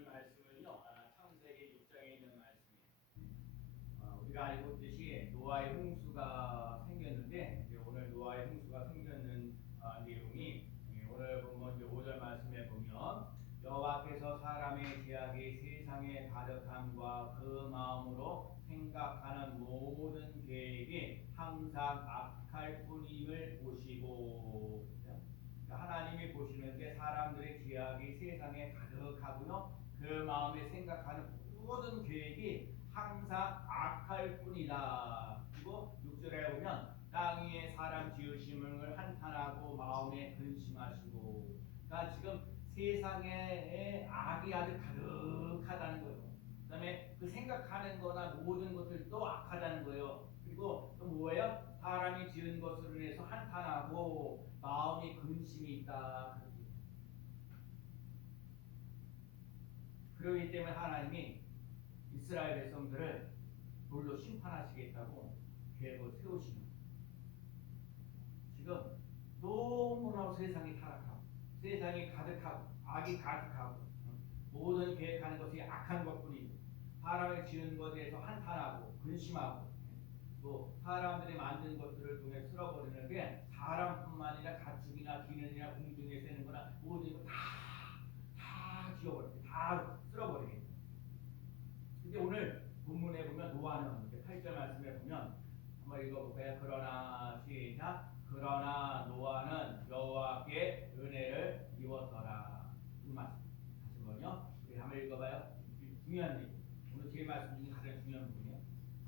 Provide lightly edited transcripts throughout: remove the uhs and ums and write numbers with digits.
오늘 말씀은요, 창세기 6장에 있는 말씀이에요. 우리가 알고 있듯이 노아의 홍수가 생겼는데, 오늘 노아의 홍수가 생겼는 내용이 오늘 보면 이제 5절 말씀에 보면 여호와께서 사람의 죄악이 세상에 가득함과 그 마음으로 생각하는 모든 계획이 항상 악할 뿐임을 보시고, 하나님이 보시는 게 사람들의 죄악이 세상에 가득하고요, 그 마음에 생각하는 모든 계획이 항상 악할 뿐이다. 그리고 6절에 보면 땅 위에 사람 지으심을 한탄하고 마음에 근심하시고, 그러니까 지금 세상에 악이 아주 가득하다는 거예요. 그 다음에 그 생각하는 거나 모든 것들도 악하다는 거예요. 그리고 또 뭐예요? 사람이 지은 것으로 인해서 한탄하고 마음이 근심이 있다. 그러기 때문에 하나님이 이스라엘 백성들을 돌로 심판하시겠다고 계획을 세우시는 거예요. 지금 너무나 세상이 타락하고 세상이 가득하고 악이 가득하고 모든 계획하는 것이 악한 것뿐이고 사람이 지은 것에 대해서 한탄하고 근심하고 또 사람들이 만든 것들을 통해 쓸어버리는 게 사람뿐만 아니라 가축이나 기는이나 공중에 새는 거나 모든 거 다 지워버리게, 다 쓸어버리게. 근데 오늘 본문에 보면 노아는 8절 말씀에 보면 한번 읽어볼까요? 그러나 시작. 그러나 노아는 여호와께 은혜를 입었더라. 이 말씀 다시 한번요. 우리 한번 읽어봐요. 중요한 얘기. 오늘 제 말씀 중에 가장 중요한 부분이에요.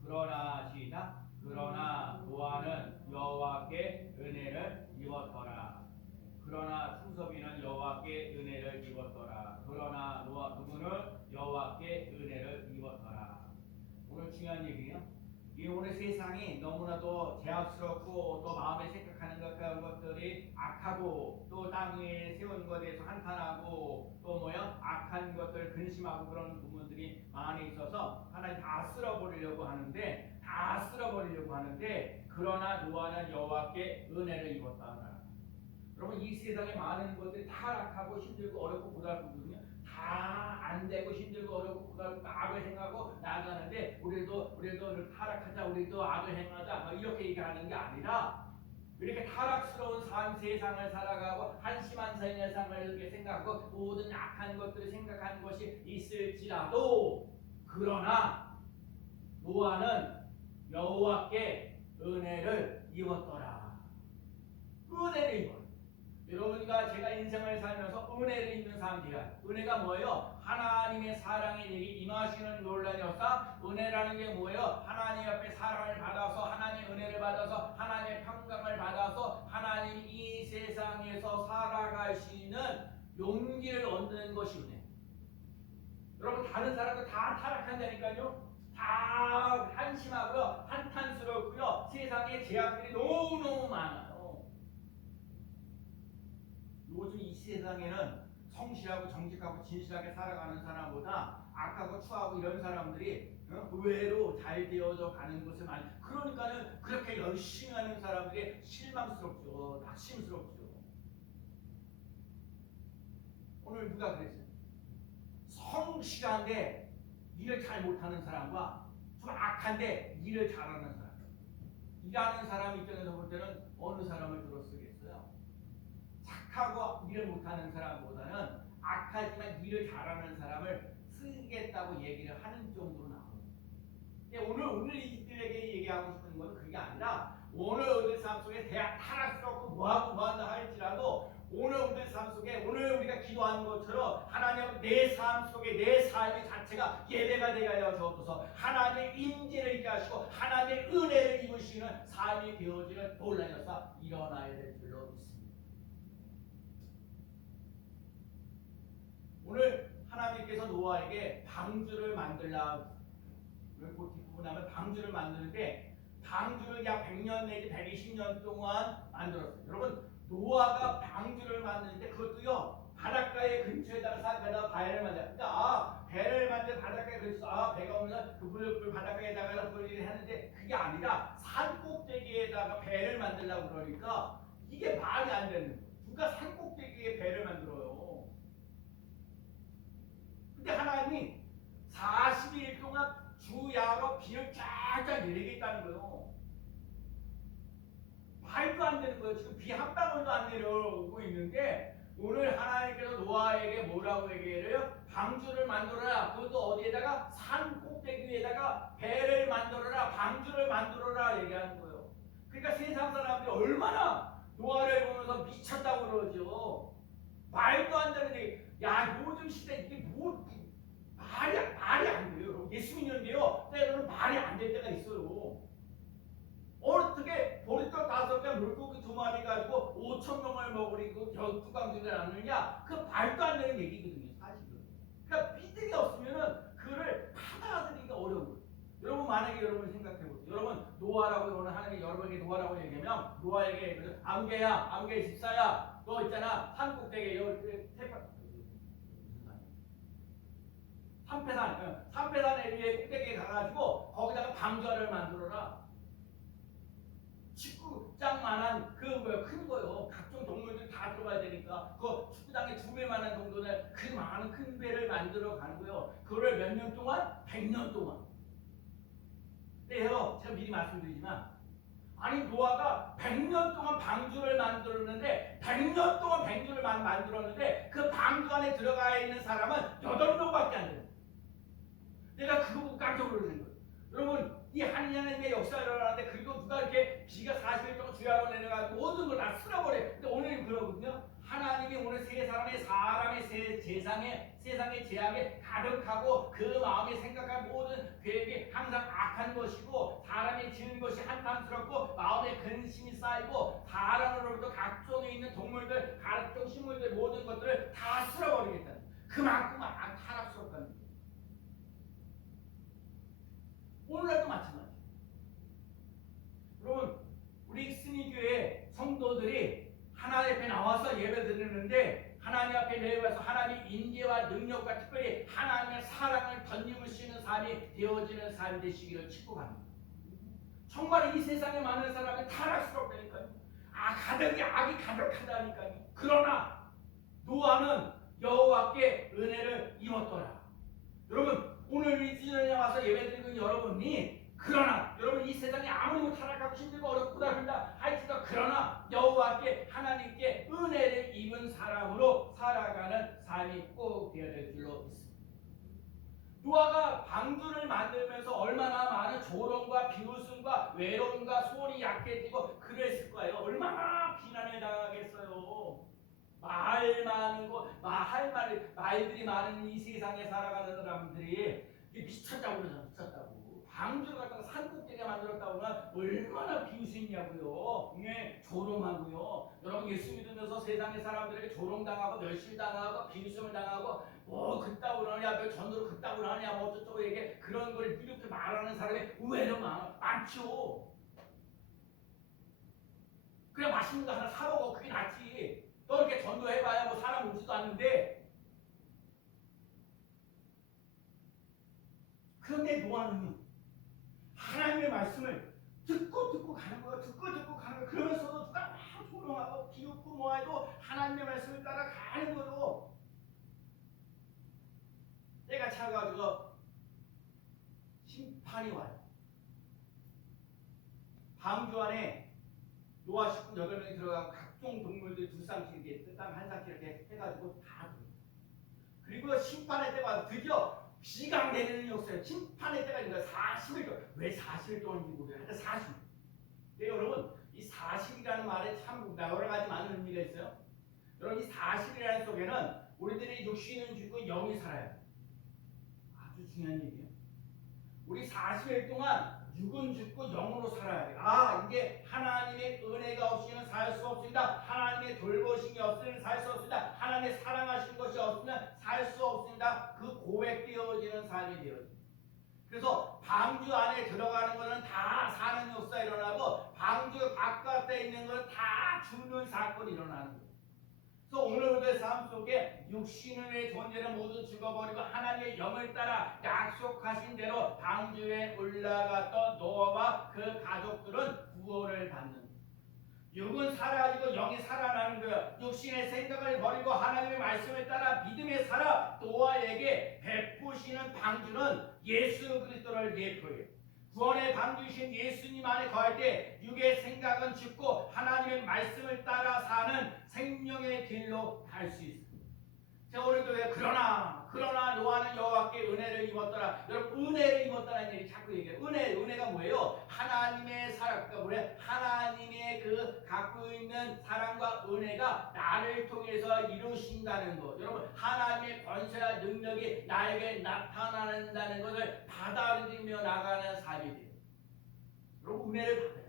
그러나 시작. 그러나 노아는 여호와께 은혜를 입었더라. 그러나 충섭이는 여호와께 은혜를 입었더라. 그러나 노아 그분은 여호와께 은혜를 입었더라. 오늘 중요한 얘기예요. 이 오늘 세상이 너무나도 제약스럽고 또 마음에 생각하는 것들이 악하고 또 땅 위에 세운 것에 대해서 한탄하고 또 뭐야 악한 것들 근심하고 그런 부분들이 많이 있어서 하나님 다 쓸어버리려고 하는데 그러나 노아는 여호와께 은혜를 입었다. 여러분 이 세상에 많은 것들이 타락하고 힘들고 어렵고 고달프거든요. 다 안 되고 힘들고 어렵고 고달프고 악을 행하고 나가는데 우리도 타락하자, 우리도 악을 행하자 막 이렇게 얘기하는 게 아니라 이렇게 타락스러운 삶 세상을 살아가고 한심한 세상을 이렇게 생각하고 모든 악한 것들을 생각하는 것이 있을지라도 그러나 노아는 여호와께 은혜를 입었더라. 은혜를 입었더라. 여러분과 제가 인생을 살면서 은혜를 입는 사람들이야. 은혜가 뭐예요? 하나님의 사랑이 내게 임하시는 놀라운 역사. 은혜라는 게 뭐예요? 하나님 앞에 사랑을 받아서 하나님의 은혜를 받아서 하나님의 평강을 받아서 하나님 이 세상에서 살아가시는 용기를 얻는 것이 은혜. 여러분 다른 사람들 다 타락한다니까요. 다 한심하고요, 한탄스럽고요, 세상에 제약들이 너무너무 많아요. 요즘 이 세상에는 성실하고 정직하고 진실하게 살아가는 사람보다 악하고 추하고 이런 사람들이 의외로 잘 되어져 가는 것을 많이. 그러니까는 그렇게 열심히 하는 사람들이 실망스럽죠, 낙심스럽죠. 오늘 누가 그랬어요? 성실한데 일을 잘 못하는 사람과 좀 악한데 일을 잘하는 사람. 일하는 사람 입장에서 볼 때는 어느 사람을 들어쓰겠어요? 착하고 일을 못하는 사람보다는 악하지만 일을 잘하는 사람을 쓰겠다고 얘기를 하는 정도로 나옵니다. 오늘 이들에게 얘기하고 싶은 것은 그게 아니라 오늘 우리 삶 속에 대학 타락스럽고 뭐한다 할지라도 오늘 우리 삶 속에 오늘 우리가 기도하는 것처럼 하나님 내 삶 속에 내 삶의 자체가 예배가 되게 하여 주옵소서. 하나님의 임재를 있게 하시고 하나님의 은혜를 입으시는 삶이 되어지는 놀라운 역사 일어나야 될 줄로 믿습니다. 오늘 하나님께서 노아에게 방주를 만들라. 곧 뒷부분 하면 방주를 만드는데 방주를 약 100년 내지 120년 동안 만들었어요. 여러분 노아가 방주를 만드는데 그것도요 바닷가의 근처에다가 산에다가 배를 만들어. 그러니까 배를 만들 바닷가에 근처 배가 오면 그 물 바닷가에다가 그걸 하는데 그게 아니라 산 꼭대기에다가 배를 만들려고 그러니까 이게 말이 안 되는 거예요. 누가 산 꼭대기에 배를 만들어요? 근데 하나님이 40일 동안 주야로 비를 쫙쫙 내리겠다는 거예요. 말도 안 되는 거예요. 지금 비 한 방울도 안 내려오고 있는데 오늘 하나님께서 노아에게 뭐라고 얘기해요? 방주를 만들어라. 그것도 어디에다가? 산 꼭대기 위에다가 배를 만들어라. 방주를 만들어라 얘기하는 거예요. 그러니까 세상 사람들이 얼마나 노아를 보면서 미쳤다고 그러죠. 말도 안 되는 얘기. 야, 요즘 시대 이게 뭐 말이 안 돼요. 여러분. 예수 믿는데요. 때로는 말이 안 될 때가 있어요. 어떻게 보리떡 5개 물고기 2마리 가지고 5,000명을 먹으리고 12강들을 나누느냐? 그 말도 안 되는 얘기거든요, 사실은. 그러니까 믿음이 없으면은 그를 받아들이기가 어려운 거예요. 여러분 만약에 여러분 생각해보세요. 여러분 노아라고 오늘 하나님이 여러분에게 노아라고 얘기하면 노아에게 암개 집사야, 너 있잖아 산 꼭대기에 산패산 위에 꼭대기에 가가지고 거기다가 방주를 만들어라. 축구장만한 큰 거요. 각종 동물들 다 들어가야 되니까 그 축구장에 2배만한 정도는 그 많은 큰 배를 만들어 가는 거예요. 그거를 몇 년 동안? 100년 동안. 근데요, 제가 미리 말씀드리지만 아니 노아가 100년 동안 방주를 만들었는데 100년 동안 방주를 만들었는데 그 방주 안에 들어가 있는 사람은 8명밖에 안 돼요. 내가 그거 보고 깜짝 놀라는 거예요. 여러분 이 하나님의 역사가 일어나는데 그리고 누가 이렇게 비가 40일 동안 주야로 내려가지고 모든 걸 다 쓸어버려요. 근데 오늘 그러거든요. 하나님이 오늘 사람의 세상의 재앙에 가득하고 그 마음에 생각할 모든 계획이 항상 악한 것이고 사람이 지은 것이 한탄스럽고 마음에 근심이 쌓이고 사람으로부터 각종에 있는 동물들, 각종 식물들 모든 것들을 다 쓸어버리겠다는 그만큼 타락스럽다는 거예요. 오늘날도 마찬가지예요. 여러분 우리 스미교회 성도들이 하나님 앞에 나와서 예배드리는데 하나님 앞에 내려와서 하나님 인재와 능력과 특별히 하나님의 사랑을 덧입을 수 있는 삶이 되어지는 삶이 되시기를 축복합니다. 정말 이 세상에 많은 사람이 타락스럽다니까요. 악이 가득하다니까요. 그러나 노아는 여호와께 은혜를 입었더라. 여러분 오늘 이 지연에 와서 예배드리는 여러분이 그러나 여러분 이 세상에 아무리 타락하고 힘들고 어렵구나 한다 할지라도 그러나 여호와께 하나님께 은혜를 입은 사람으로 살아가는 삶이 꼭 되어야 될 줄로 믿습니다. 노아가 방주를 만들면서 얼마나 많은 조롱과 비웃음과 외로움과 소리 약해지고 그랬을 거예요. 얼마나 비난을 당하겠어요. 말 많은 거, 말들이 많은 이 세상에 살아가는 사람들이 미쳤다고 그러잖아. 미쳤다고. 방주를 갖다가 산꼭대기에 만들었다고 하면 얼마나 비웃음이냐고요. 조롱하고요. 여러분 예수 믿으면서 세상의 사람들에게 조롱당하고 멸시당하고 비웃음을 당하고 뭐 그따구로 하냐, 너 전도를 그따구로 하냐, 뭐 어쩌고 얘기 그런 걸 이렇게 말하는 사람이 의외로 많죠. 그냥 맛있는 거 하나 사 먹어. 그게 낫지. 너 이렇게 전도해봐야 뭐 사람 오지도 않는데. 그런데 노아는요 하나님의 말씀을 듣고 가는 거예요. 듣고 가는 거예요. 그러면서도 누가 막 조롱하고 비웃고 뭐해도 하나님의 말씀을 따라가는 거예요. 때가 차가지고 심판이 와요. 방주 안에 노아 식구 8명이 들어가고 각종 동물들 2쌍씩 이렇게 땅 한 쌍씩 이렇게 해가지고 다 들어요. 그리고 심판의 때가 와서 드디어 비가 내리는 역사예요. 심판의 때가 있는 거예요. 40일 동안. 왜 40일 동안인지 모르겠어요. 하여튼 40일. 근데 여러분 이 40이라는 말에 참 여러 가지 많은 의미가 있어요. 여러분 이 40이라는 속에는 우리들이 육신은 죽고 영이 살아요. 아주 중요한 얘기예요. 우리 40일 동안 육은 죽고 영으로 살아야 돼요. 이게 하나님의 은혜가 없이는 살 수 없습니다. 하나님의 돌보심이 없으면 살 수 없습니다. 하나님의 사랑하신 것이 없으면 살 수 없습니다. 그 고백되어지는 삶이 되어집니다. 그래서 방주 안에 들어가는 것은 다 사는 역사 일어나고 방주 바깥에 있는 것은 다 죽는 사건이 일어나는 거예요. 그래서 오늘 우리의 삶 속에 육신의 존재는 모두 죽어버리고 하나님의 영을 따라 약속하신 대로 방주에 올라갔던 노아와 그 가족들은 구원을 받는 거예요. 육은 사라지고 영이 살아나는 거예요. 육신의 생각을 버리고 하나님의 말씀을 따라 믿음에 살아 노아에게 베푸시는 방주는 예수 그리스도를 예표해요. 구원의 방주이신 예수님 안에 거할 때 육의 생각은 죽고 하나님의 말씀을 따라 사는 생명의 길로 갈 수 있습니다. 자, 오늘 교회 그러나 노아는 여호와께 은혜를 입었더라. 여러분, 은혜를 입었다는 얘기 자꾸 얘기해요. 은혜가 뭐예요? 하나님의 사랑, 그러니까 뭐래? 하나님의 그 갖고 있는 사랑과 은혜가 나를 통해서 이루신다는 것. 여러분, 하나님의 권세와 능력이 나에게 나타난다는 것을 받아들이며 나가는 삶이 돼요. 여러분, 은혜를 받아요.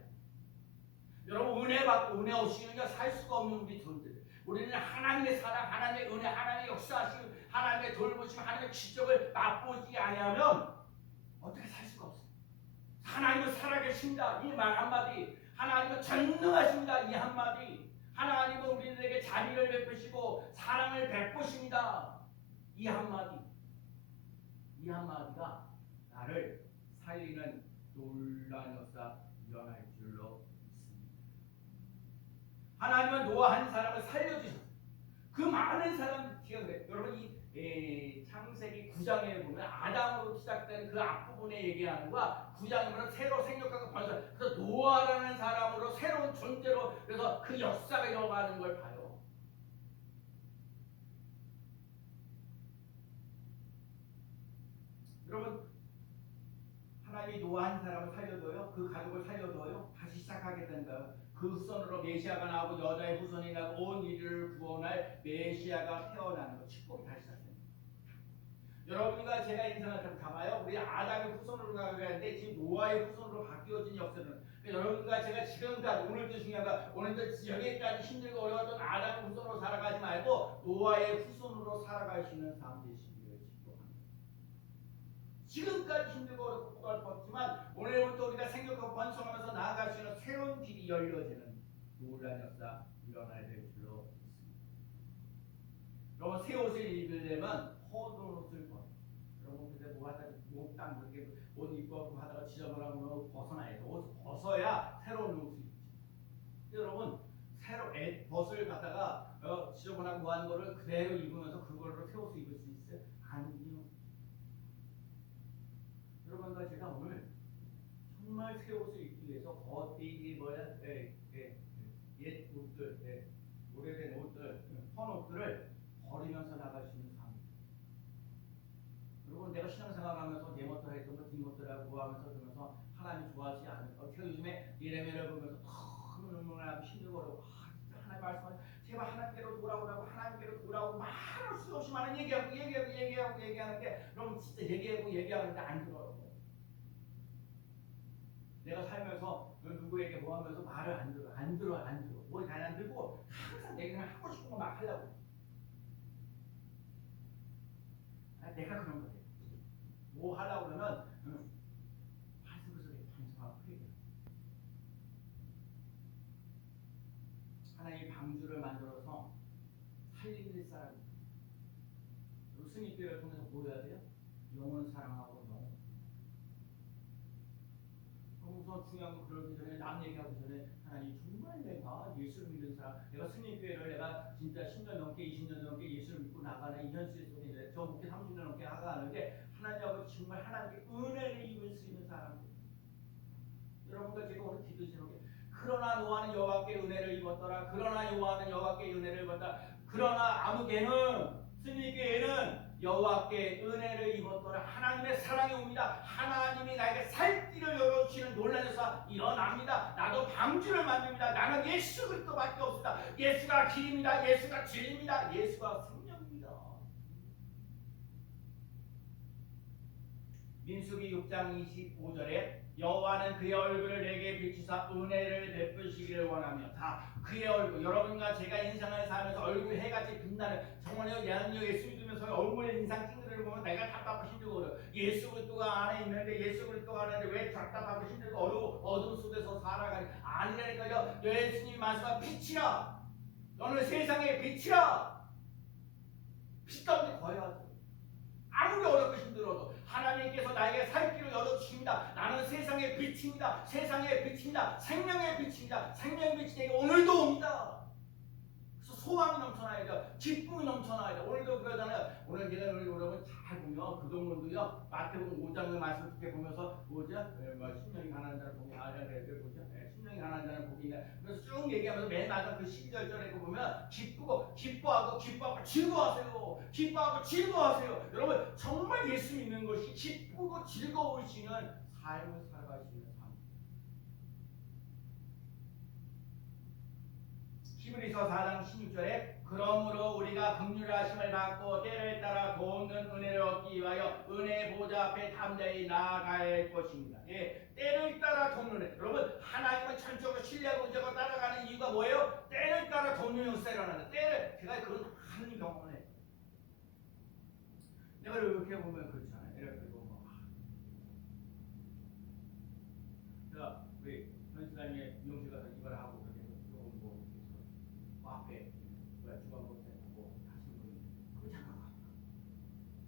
여러분, 은혜 받고 은혜 없이는 살 수가 없는 우리 존재. 우리는 하나님의 사랑, 하나님의 은혜, 하나님의 역사하심, 하나님의 돌보심, 하나님의 기적을 맛보지 아니하면 어떻게 살 수가 없어요. 하나님은 살아계신다, 이 말 한마디. 하나님은 전능하십니다, 이 한마디. 하나님은 우리들에게 자비를 베푸시고 사랑을 베푸십니다, 이 한마디. 이 한마디가 나를 살리는 놀라운 역사 일어날 줄로 믿습니다. 하나님은 노아 한 사람을 살려주셨어요. 그 많은 사람 기억해요. 여러분, 이 창세기 9장에 보면 아담으로 시작되는 그 앞부분에 얘기하는 거와 9장에 보면 새로 생육하고 번성, 그래서 노아라는 사람으로 새로운 존재로, 그래서 그 역사가 이어가는 걸 봐요. 여러분, 하나님이 노아 한 사람을 살려줘요. 그 가족을 살려줘요. 다시 시작하게 된다. 그 후손으로 메시아가 나오고 여자의 후손이 나고 온 인류를 구원할 메시아가 태어나는 것, 축복이 다시 시작됩니다. 여러분과 제가 인생을 좀 가봐요. 우리 아담의 후손으로 가게 되는데 지금 노아의 후손으로 바뀌어진 역사는, 여러분과 제가 지금까지, 오늘도 중요한 거, 오늘도 여기까지 힘들고 어려웠던 아담의 후손으로 살아가지 말고 노아의 후손으로 살아갈 수 있는 삶 되시기를 축복합니다. 지금까지 힘들고 어렵고 어렵지만 오늘부터 우리가 생각하고 번성하면서 나아갈 수 있는 새로운 길이 열려지는 놀라운 역사 일어나야 될 줄로 믿습니다. 여러분, 새 옷을 입으려면 포도옷을 벗어요. 여러분, 근데 뭐 하다가 목땅 그렇게 옷 입고 하다가 지저분하고 벗어나야 돼. 옷 벗어야 새로운 옷을 입죠. 여러분, 새로 벗을 갖다가 지저분하고 뭐한 거를 그대로 입으면서 그걸로 새 옷을 입을 수 있어요? 아니요. 여러분과 제가 오늘 정말 새 옷을 입기 위해서 겉이 뭐야, 옛 옷들, 오래된 옷들, 헌 옷들을 버리면서 나갈 수 있는 삶입니다. 여러분, 내가 신앙생활하면서 내 멋대로 했던 거, 뒷 멋대로 뭐 하면서 그러면서 하나님 좋아하지 않을 거. 제가 요즘에 예레미야를 보면서 너무나 힘들고 어려워. 진짜 하나님 말씀하시, 제발 하나님께로 돌아오라고, 하나님께로 돌아오고 많은 수없이 많은 얘기하는데 여러분, 진짜 얘기하는데 안 들어요. 내가 살면서 누구에게 뭐 하면서 말을 안 들어. 뭘 잘 안 들고 항상 내가 그냥 하고 싶은 거 막 하려고. 내가 그런 거예요. 뭐 하려고 그러면 말씀 속에 반성하고 회개해요. 하나님이 방주를 만들어서 살릴 사람. 스님교회를 통해서 뭐 해야 돼요? 영혼 사랑하고 우선 중요한 거, 그러기 전에 남 얘기하기 전에 하나님, 정말 내가 예수를 믿는 사람, 내가 스님교회를 내가 진짜 10년 넘게 20년 넘게 예수를 믿고 나가는 이 현실 속에 저 목회 30년 넘게 나가는데 하나님하고 정말 하나님께 은혜를 입을 수 있는 사람들. 여러분과 제가 오늘 기도 제목에 그러나 노아는 여호와께 은혜를 입었더라. 그러나 노아는 여호와께 은혜를 입었다. 그러나 아무개는, 스님교회는 여호와께 은혜를 입었더라. 하나님의 사랑이 옵니다. 하나님이 나에게 살 길을 열어주시는 놀라운 역사 일어납니다. 나도 방주를 만듭니다. 나는 예수 그리스도밖에 없습니다. 예수가 길입니다. 예수가 진리입니다. 예수가 생명입니다. 민수기 6장 25절에 여호와는 그의 얼굴을 내게 비추사 은혜를 베푸시기를 원하며, 다 그의 얼굴, 여러분과 제가 인생을 살면서 얼굴 해같이 빛나는, 정말 예수 믿으면서 얼굴 인상 찡그리를 보면 내가 답답하고 힘들고 예수 그리스도가 안에 있는데, 예수 그리스도가 안에 있는데 왜 답답하고 힘들고 어둠 속에서 살아가니? 아니라니까요. 예수님이 말씀한 빛이라, 너는 세상의 빛이라. 빛 가운데 거해야 돼. 아무리 어렵고 힘들어도 하나님께서 나에게 살 길을 열어주십니다. 나는 세상의 빛입니다. 세상의 빛입니다. 생명의 빛입니다. 생명의 빛이 내게 오늘도 옵니다. 그래서 소망이 넘쳐나야 돼. 기쁨이 넘쳐나야 돼. 오늘도 그러잖아요. 오늘 제가 여러분 잘 보면 그 동문도요. 마태복음 5장의 말씀 듣게 보면서 뭐죠? 심령이 가난한 자는 복이 보죠. 심령이 가난한 자는 복이 있다. 그래서 쭉 얘기하면서 맨 마지막 그 12절에 보면 기쁘고 기뻐하고 즐거워하세요. 기뻐하고 즐거워하세요. 여러분 정말 예수 믿는 것이 기쁘고 즐거울 수 있는 삶을 살아갈 수 있는 삶. 히브리서 4장 16절에 그러므로 우리가 긍휼하심을 받고 때를 따라 돕는 은혜를 얻기 위하여 은혜 보좌 앞에 담대히 나아가야 할 것입니다. 예, 때를 따라 돕는 은혜. 여러분 하나님을 전적으로 신뢰하고 의지하고 따라가는 이유가 뭐예요? 때를 따라 돕는 역사를 하는 때를 제가 그런 많은 경험을 했어요. 내가 이렇게 보면 그렇잖아요. 이렇게 보면 제가 우리 전시장에 미용실 가서 이걸 하고 그렇게 조금 뭐 앞에 주방 못했고 하시는 분이 그 잠깐 왔다.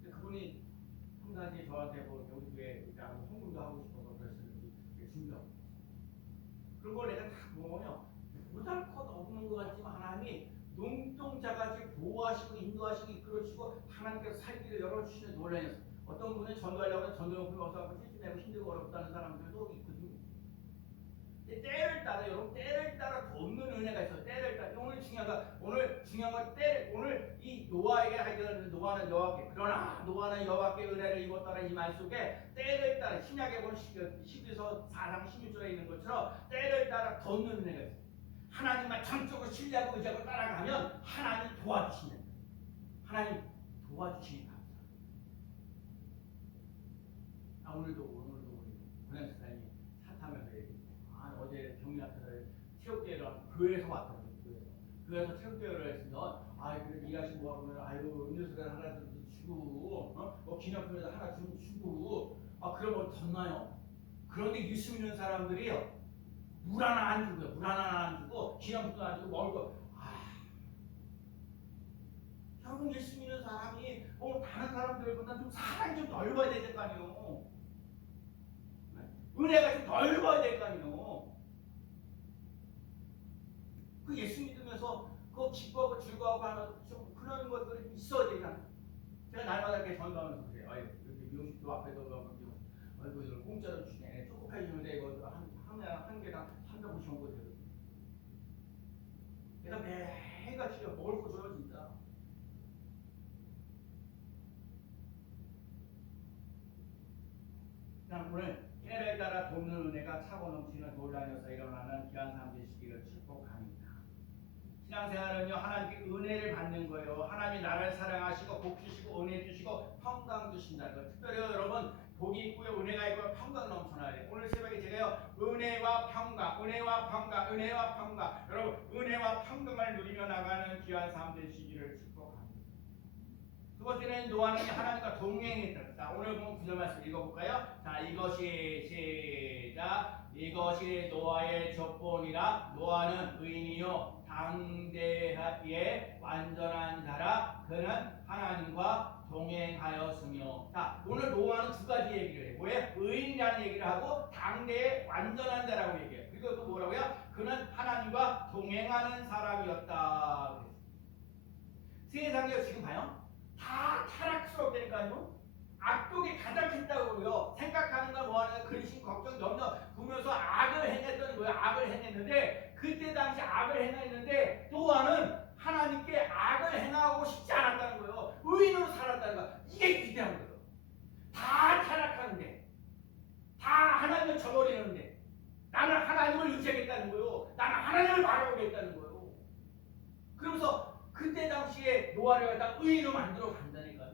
근데 그분이 평상시에 저한테 뭐 여기 교회 나하고 헌금도 하고 싶어서 그랬었는지 준비하고 그런 걸 내가 다 보면 보잘 것 없는 것 같지만 하나님이 눈동자같이 보호하시고 인도하시고 이끌어주시고 하나님께서 살 길을 열어주시는 놀라였어요. 어떤 분은 전도하려고 하면 전도용품이 없어서 찔찔대고 힘들고 어렵다는 사람들도 있거든요. 때를 따라 여러분 때를 따라 돕는 은혜가 있어요. 때를 따라 오늘 중요한 건 때 오늘 이 노아에게 하기를 노아는 여호와께 그러나 노아는 여호와께 은혜를 입었다는 이 말 속에 때를 따라 신약에 보면 12서 4장 16절에 있는 것처럼 때를 따라 돕는 은혜가 있어요. 하나님만 전적으로 신뢰하고 의지하고 따라가면 하나님 도와주시는 하나님 도와주시니 감사합니다. 오늘도 우리 고향 집사님이 차 타면서 어제 경리 앞에서 체육대회를 교회에서 왔거든요. 교회에서 체육대회를 했으면 그래 일하시고 뭐하면 음료수를 하나 주고 뭐 기념품에도 하나 주고 그러면 덧나요? 그런데 예수 믿는 사람들이요 물 하나 안 주고요. 물 하나 안 주고 기념품도 안 주고 먹을 거 여러분 예수 믿는 사람이 다른 사람들보다 좀 사랑이 좀 넓어야 될 거 아니에요. 은혜가 좀 넓어야 될 거 아니에요. 그 예수 믿으면서 그 기뻐하고 즐거워하고 하는 좀 그런 것들이 있어야 되잖아요. 제가 날마다 이렇게 전도하면서 그래요. 이렇게 미용실도 앞에서 이걸 공짜로 주네. 초코파이 주는데 이거 한 개당 350원 거든. 내가 매일같이 먹을 거 줘요 진짜. 그냥 오늘 때를 따라 돕는 은혜가 차고 넘치는 놀라면서 일어나는 귀한 삶 되시기를 축복합니다. 신앙생활은요 하나님께 은혜를 받는 거예요. 하나님이 나를 사랑하시고 복 주시고 은혜 주시고 평강 주신다는 거. 특별히 여러분 복이 있고요 은혜가 있고요 평강 넘쳐나야 돼요. 오늘 새벽에 제가요 은혜와 평강 여러분 은혜와 평강을 누리며 나가는 귀한 삶 되시기를 축복합니다. 두 번째는 노아는 하나님과 동행했다. 자, 오늘 본 구절 말씀 읽어볼까요? 자, 이것이 시작. 이것이 노아의 족본이라. 노아는 의인이요 당대의 완전한 자라. 그는 하나님과 동행하였으며. 자, 오늘 노아는 두 가지 얘기를 해요. 뭐예요? 의인이라는 얘기를 하고 당대의 완전한 자라고 얘기해요. 그리고 또 뭐라고요? 그는 하나님과 동행하는 사람이었다. 세상에 지금 봐요. 다 타락스럽다니까요. 악독이 가장 크다고요. 생각하는 건 뭐하는 근심, 걱정, 염려, 구면서 악을 해냈던 거예요. 악을 해냈는데 그때 당시 악을 해냈는데 노아는 하나님께 악을 행하고 싶지 않았다는 거예요. 의인으로 살았다는 거예요. 이게 위대한 거예요. 다 타락하는데 다 하나님을 저버리는데 나는 하나님을 의지하겠다는 거예요. 나는 하나님을 바라보겠다는 거예요. 그러면서 그때 당시에 노아를 갖다 의인으로 만들어 간다니까요.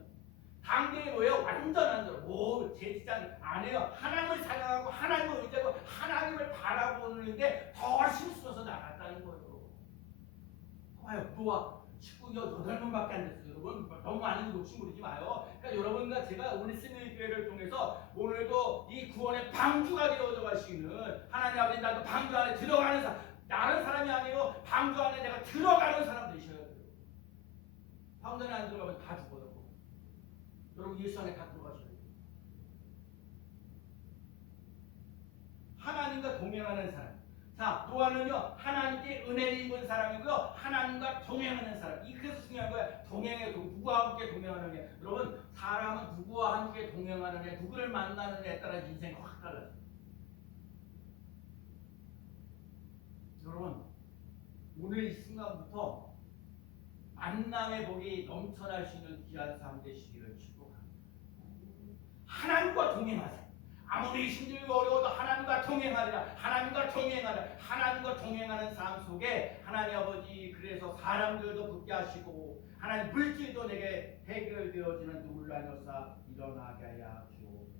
당대에 뭐예요? 완전한 대로 제 진짜 안 해요. 하나님을 사랑하고 하나님을 의지하고 하나님을 바라보는데 더 힘쓰면서 나갔다는 거예요. 봐요. 노아 8명밖에 안 됐어요. 여러분 너무 많은 욕심 부리지 마요. 그러니까 여러분과 제가 오늘 스님의 교회를 통해서 오늘도 이 구원의 방주가 되어져 갈 수 있는 하나님 아버지 나도 방주 안에 들어가는 사람 다른 사람이 아니에요. 방주 안에 내가 들어가는 사람 되셔야 돼요. 방주 안에 안 들어가면 다 죽어요. 여러분 예수 안에 다 들어가셔야 돼요. 은혜를 입은 사람이고요. 하나님과 동행하는 사람. 이 그래서 중요한 거야. 누구와 함께 동행하느냐. 여러분 사람은 누구와 함께 동행하느냐, 누구를 만나느냐에 따라 인생이 확 달라져요. 여러분 오늘 이 순간부터 만남의 복이 넘쳐날 수 있는 귀한 삶 되시기를 축복합니다. 하나님과 동행하세요. 아무리 힘들고 어려워도 하나님과 동행하리라. 하나님과 동행하라. 하나님과 동행하는 삶 속에 하나님 아버지 그래서 사람들도 붙게 하시고 하나님 물질도 내게 해결되어지는 놀라운 역사 일어나게 하여 주옵소서.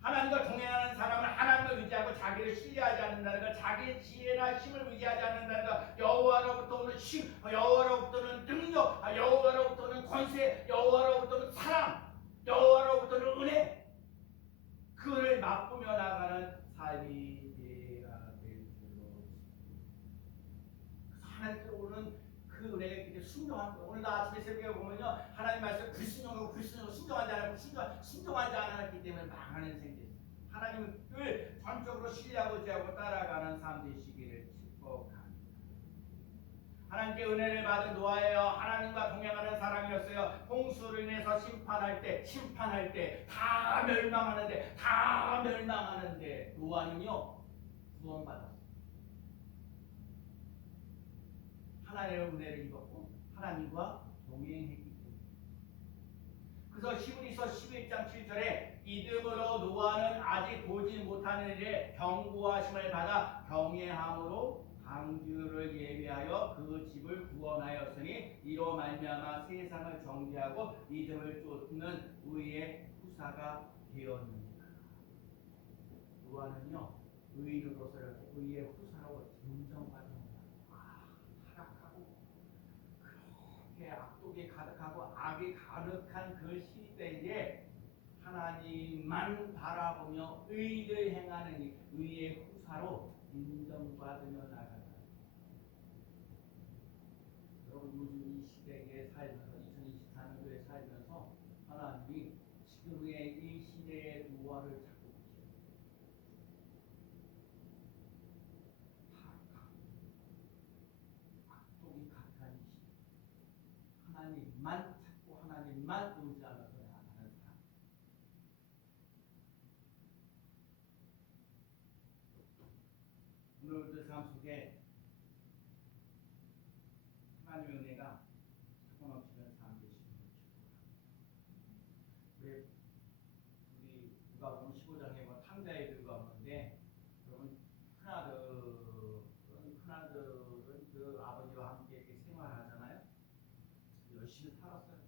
하나님과 동행하는 사람은 하나님을 의지하고 자기를 신뢰하지 않는다는 것, 자기의 지혜나 힘을 의지하지 않는다는 것, 여호와로부터 오는 힘, 여호와로부터는 능력, 여호와로부터는 권세, 여호와로부터는 사랑, 여호와로부터는 은혜, 그를 맛보며 나가는 삶이 되어야 될 줄로. 그래서 하나님께로 오는 그 은혜에 순종하는 거예요. 오늘 아침에 새벽에 보면요, 하나님 말씀 불순종하고 순종하지 않았고 순종하지 않았기 때문에 망하는 인생이 됐어요. 하나님을 전적으로 신뢰하고 의지하고 따라가는 삶 되시기를 축복합니다. 하나님께 은혜를 받은 노아예요. 하나님과 동행하는 사람이었어요. 홍수를 인해서 심판할 때 다 멸망하는데 노아는요 구원받았어요. 하나님의 은혜를 입었고 하나님과 동행했기 때문에. 그래서 히브리서 11장 7절에 믿음으로 노아는 아직 보지 못하는 일에 경고하심을 받아 경외함으로 방주를 예비하여 그 집을 구원하였으니 이로 말미암아 세상을 정죄하고 믿음을 쫓는 의의 후사가 되었느니라. 노아는요 의인으로서 의의 후사로 인정받은 거야. 타락하고 그렇게 악독이 가득하고 악이 가득한 그 시대에 하나님만 바라보며 의를 행하는 의의 후사로 인정받으며 나가다. 여러분 요즘 이 시대에 살면서 2024년도에 살면서 하나님이 지금의 이 시대의 노아를 찾고 계십니다. 타락하고 악독이 가득한 이 시대, 하나님만 찾고 하나님만 의지하면서 나아가는 삶. 오늘도 삶 속에 하나님의 은혜가 차고 넘치는 삶 되시기를 축복합니다. 우리 누가복음 15장에 탕자의 들과 오는데 여러분 큰아들은 그 아버지와 함께 이렇게 생활하잖아요. 열심히 살았어요.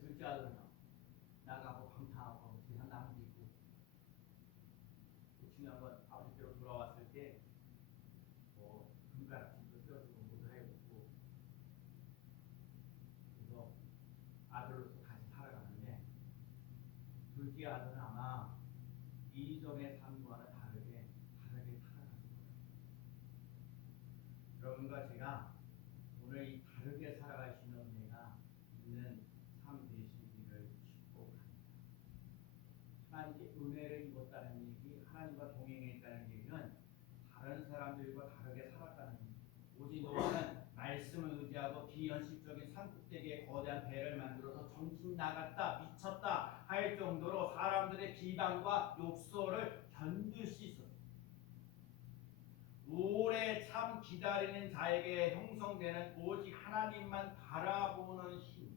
둘째 아들은요 나가고 방탕하고 세상 남기고, 중요한 건 아버지께로 돌아왔을 때 금가락질도 떼어주고 모두 해주고, 그래서 아들로서 다시 살아가는데 둘째 아들은 아마 이전의 삶과는 다르게 살아갔을 거예요. 여러분과 제가 오늘 이 다르게 살아갈 수 있는 은혜가 있는 삶 되시기를 축복합니다. 하나님께 은혜를 입었다는 얘기, 하나님과 동행했다는 얘기는 다른 사람들과 다르게 살았다는 얘기. 오직 노아는 말씀을 의지하고 비현실적인 산꼭대기에 거대한 배를 만들어서 정신 나갔다 미쳤다 할 정도로 사람들의 비방과 욕설을 견딜 수 있었어요. 오래 참 기다리는 자에게 형성되는 오직 하나님만 바라보는 힘.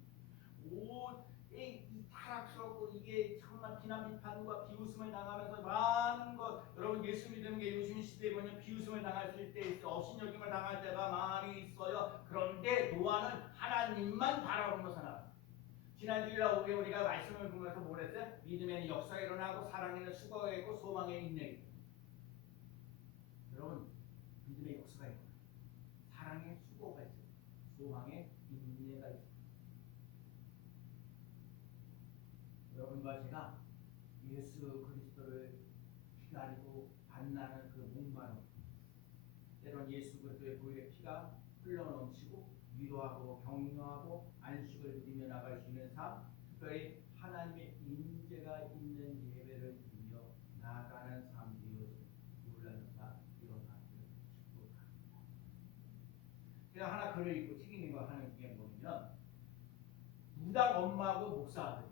이 타락스럽고 이게 정말 비난 비판과 비웃음을 당하면서 많은 것, 여러분 예수 믿는 게 요즘 시대에 보면 비웃음을 당할 때 있어요. 업신여김을 당할 때가 많이 있어요. 그런데 노아는 하나님만 바라보며 살아갔어요. 지난 주일 오후에 우리가 말씀을 보면서 뭘 했어요? 믿음에는 역사가 일어나고 사랑에는 수고가 있고 소망에 인내가 있고. 여러분 믿음의 역사가 있고 사랑의 수고가 있어요. 소망의 인내가 있어요. 여러분과 제가 예수 그리스도를 기다리고 만나는 그 목마름, 때론 예수 그리스도의 보혈의 피가 흘러넘치고 위로하고 격려하고 안식을 누리며 나갈 수 있는 삶, 특별히 하나님의 임재가 있는 예배를 드리며 나아가는 삶 되어서 놀라는 삶 일어나기를 축복합니다. 제가 하나 글을 읽고 책 읽는 거 하는 게 뭐냐면 무당 엄마하고 목사 아들.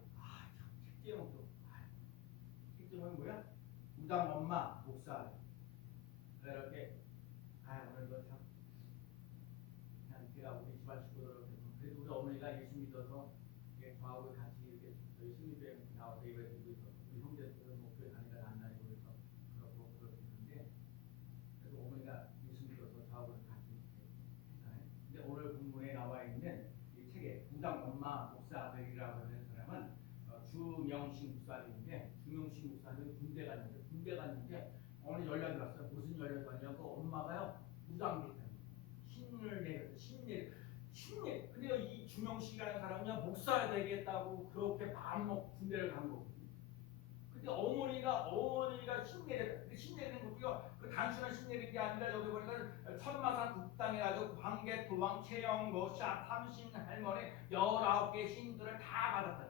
책 제목도. 책 제목이 뭐야? 무당 엄마 목사 아들. 이렇게 오늘도 참 그냥 제가 우리 집안 식구들 그래도 우리 어머니가 예수 믿어서 저하고 같이 이렇게 저희 승리교회 나와서 예배드리고 있어서 우리 형제들은 목교회 다니다가 안 다니고 그래서 그렇고 그렇는데 그래도 어머니가 예수 믿어서 저하고는 같이 했잖아요. 근데 오늘 본문에 나와 있는 이 책에 무당 엄마 목사들이라고 하는 사람은 주명식 목사님인데 주명식 목사님이 군대 갔는데 어머니 연락이 왔어요. 무슨 연락이 왔냐고 엄마가요 무당 됐다는 신을 내렸어. 신내. 근데 이 주명식이라는 사람은 목사 되겠다고 그렇게 마음먹고 군대를 간 거거든요. 근데 어머니가 신내렸다. 근데 신내리는 것도요 그 단순한 신내린 게 아니라 여기 보니까 천마산 국당해가지고 광개토왕 최영도 샤 삼신 할머니 19개 신들을 다 받았다는.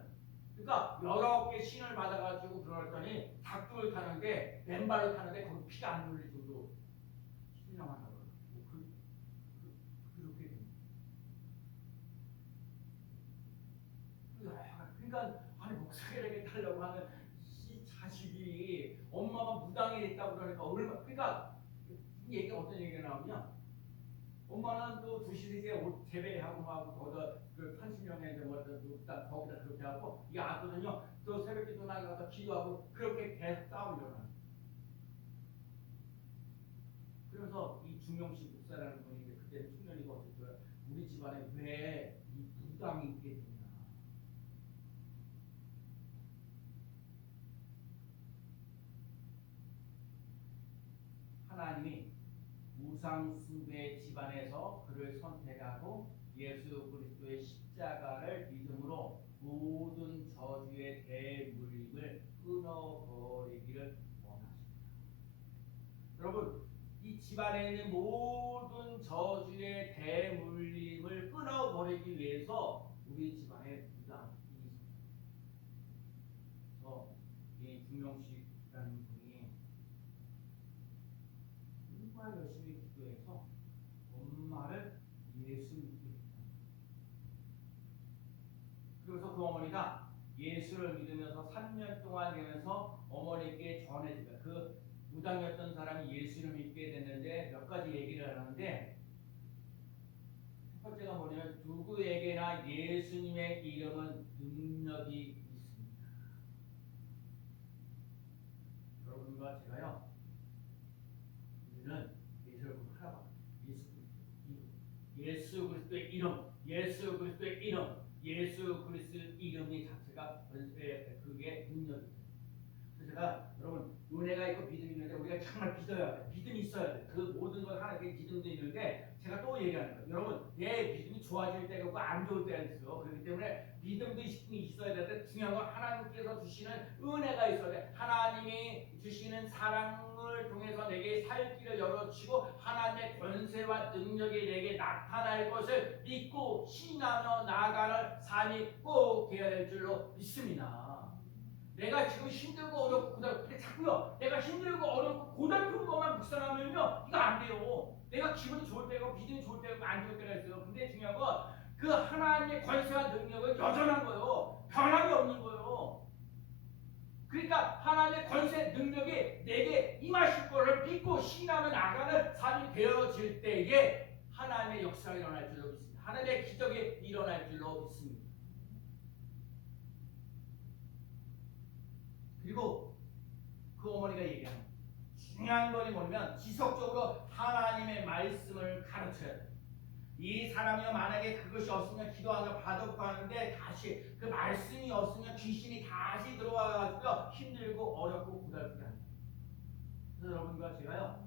그러니까 19개 신을 받아가지고 그랬더니 닭둘을 타는데 맨발로 타는데 거기 피가 안 흘릴 정도 신령하다고 그렇게 됩니다. 그러니까 아니 목사에게 달라고 하는 이 자식이 엄마가 무당이 됐다고 그러니까 그러니까 이 얘기가 어떤 얘기가 나오냐? 엄마는 또 2시 3시에 옷 재배하고 거기다 그 탄신령에 거기다 그렇게 하고 이 아들은요 또 새벽기도 나가서 기도하고 그렇게 계속 싸우려고. 그래서 이 주명식 목사라는 분이 그때 청년이고 어쨌든 우리 집안에 왜 이 무당이 있게 되냐. 하나님이 우상숭배 집안에서 그를 선택하고 예수 그리스도의 십자가를 믿음으로 모든 저주의 대물림을 끊어버리기를 원하십니다. 여러분 이 집안에 있는 모든 저주의 대물림을 끊어버리기 위해서 우리 집안에 무당이 있습니다. 이 주명식이라는 분이 정말 열심히 기도해서 엄마를 예수 믿게 했다. 그래서 그 어머니가 예수를 믿으면서 3년 동안 되면서 어머니께 전해주니까 그 무당이었던 사람이 예수를 믿게 됐는데 몇 가지 얘기를 하는데 첫 번째가 뭐냐면 누구에게나 예수님의 이름은 능력이 있습니다. 여러분과 제가요 우리는 예수를 보면 하라고 예수 그리스도의 이름 예수 그리스도의 이름이 자체가 그게 능력입니다. 그래서 제가 여러분 은혜가 있고 믿음이 있는데 우리가 정말 믿어야 돼. 믿음이 있어야 돼. 그 모든 걸 하나님께 믿음도 있는데 제가 또 얘기하는 거예요. 여러분 내 믿음이 좋아질 때가 있고 안 좋을 때가 있어요. 그렇기 때문에 믿음도 있어야 되는데 중요한 건 하나님께서 주시는 은혜가 있어야 돼. 하나님이 주시는 사랑을 통해서 내게 살 길을 열어주시고 하나님의 권세와 능력이 내게 나타날 것을 믿고 신하며 나아가는 삶이 꼭 되어야 될 줄로 믿습니다. 내가 지금 힘들고 어렵고 근데 자꾸요 내가 힘들고 어렵고 고달픈 것만 묵상하면요 이거 안 돼요. 내가 기분이 좋을 때가 믿음이 좋을 때가 안 좋을 때가 있어요. 근데 중요한 건 그 하나님의 권세와 능력은 여전한 거예요. 변함이 없는 거예요. 그러니까 하나님의 권세 능력이 내게 임하실 것을 믿고 신하며 나가는 삶이 되어질 때에 하나님의 역사가 일어날 줄로 믿습니다. 하나님의 기적이 일어날 줄로 믿습니다. 그리고 그 어머니가 얘기하는 중요한 것이 뭐냐면 지속적으로 하나님의 말씀을 가르쳐야 돼요. 이 사람이요 만약에 그것이 없으면 기도하며 받았고 하는데 다시 그 말씀이 없으면 귀신이 다시 들어와가지고 힘들고 어렵고 고달프게 합니다. 그래서 여러분과 제가요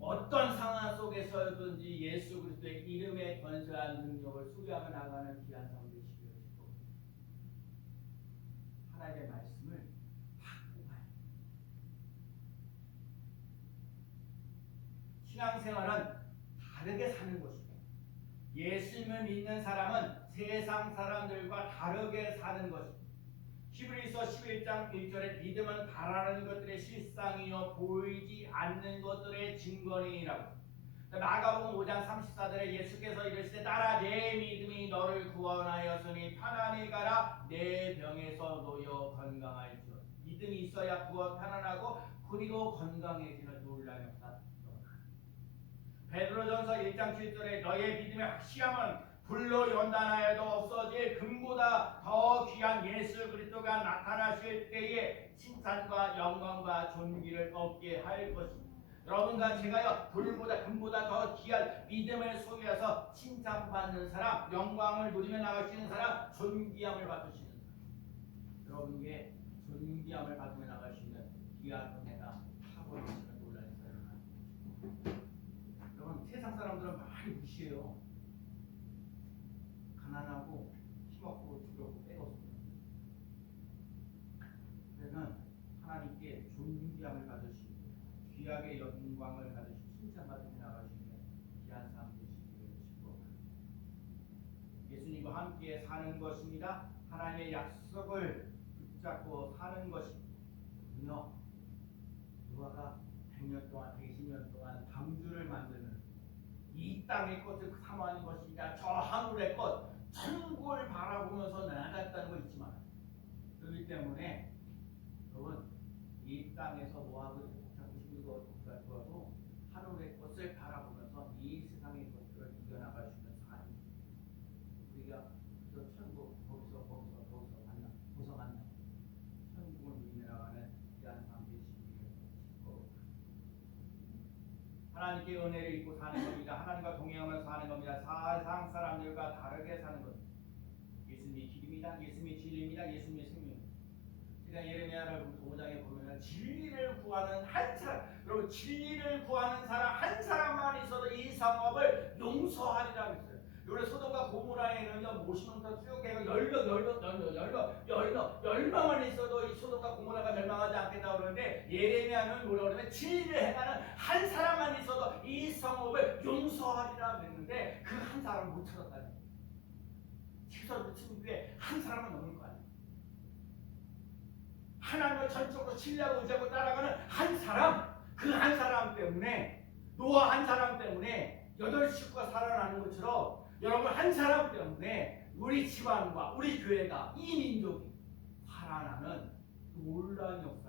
어떤 상황 속에서든지 예수 그리스도의 이름의 권세와 능력을 소유하며 나가는 귀한 삶을 되시기를 축복합니다. 하나님의 말씀을 받고 가야 합니다. 신앙생활은 다르게 사는 것입니다. 예수님을 믿는 사람은 세상 사람들과 다르게 사는 것입니다. 히브리서 11장 1절에 믿음은 바라는 것들의 실상이요 보이지 않는 것들의 증거니라고. 마가복음 5장 34절에 예수께서 이르시되 따라 내 믿음이 너를 구원하였으니 편안히 가라. 내 병에서 놓여 건강할지어다. 믿음이 있어야 편안하고 그리고 건강해지는 놀라운 역사. 베드로전서 1장 7절에 너의 믿음의 확실함은 불로 연단하여도 없어질 금보다 더 귀한 예수 그리스도가 나타나실 때에 칭찬과 영광과 존귀를 얻게 할 것입니다. 여러분과 제가요 불보다 금보다 더 귀한 믿음을 소유해서 칭찬받는 사람, 영광을 누리며 나갈 수 있는 사람, 존귀함을 받으시는 사람. 여러분께 존귀함을 받으며 나갈 수 있는 귀한 은혜가 타고나시는 놀라운 사람입니다. 여러분 세상 사람들은 많이 무시해요. 가난하고 힘없고 두렵고 빼먹습니다. 그러면 하나님께 존귀함을 받으시고 귀하게 영광을 받으시고 칭찬받으며 나가시는 귀한 삶 되시기를 축복합니다. 예수님과 함께 사는 것입니다. 하나님의 약속을 붙잡고 사는 것입니다. 노아가 100년 동안 120년 동안 방주를 만드는 이 땅의 것을 사모하는 것이냐 저 하늘의 것 천국을 바라보면서 나갔다는 거 잊지 마라. 그렇기 때문에 여러분 이 땅에서 뭐하고 잡으시는 것 같아도 하늘의 것을 바라보면서 이 세상의 것들을 이겨나갈 수 있는 삶. 우리가 저 천국 거기서 만나 천국을 누리며 나가는 귀한 삶 되시기를 축복합니다. 하나님께 은혜를 입고 사는 겁니다. 하나님과 동행하면서 사는 겁니다. 세상 사람들과 다르게 사는 겁니다. 예수님이 길입니다. 예수님이 진리입니다. 예수님이 생명입니다. 제가 예레미야를 5장에 보면 진리를 구하는 한 사람, 여러분 진리를 구하는 사람 한 사람만 있어도 이 성읍을 용서하리라고 했어요. 요래 소돔과 고모라에는요 모시면서 쭉 해가 열명만 있어도 이 소돔과 고모라가 멸망하지 않겠다고 그러는데 예레미야는 뭐라고 그러냐면 진리를 행하는 한 사람만 있어도 이 성읍을 용서하리라고 했는데 그 한 사람을 못 찾았다는 거예요. 최소한 친구에 한 사람은 넘을 거 아니에요. 하나님을 전적으로 신뢰하고 의지하고 따라가는 한 사람, 그 한 사람 때문에 노아 한 사람 때문에 8식구가 살아나는 것처럼 여러분 한 사람 때문에 우리 집안과 우리 교회가 이 민족이 살아나는 놀라운 역사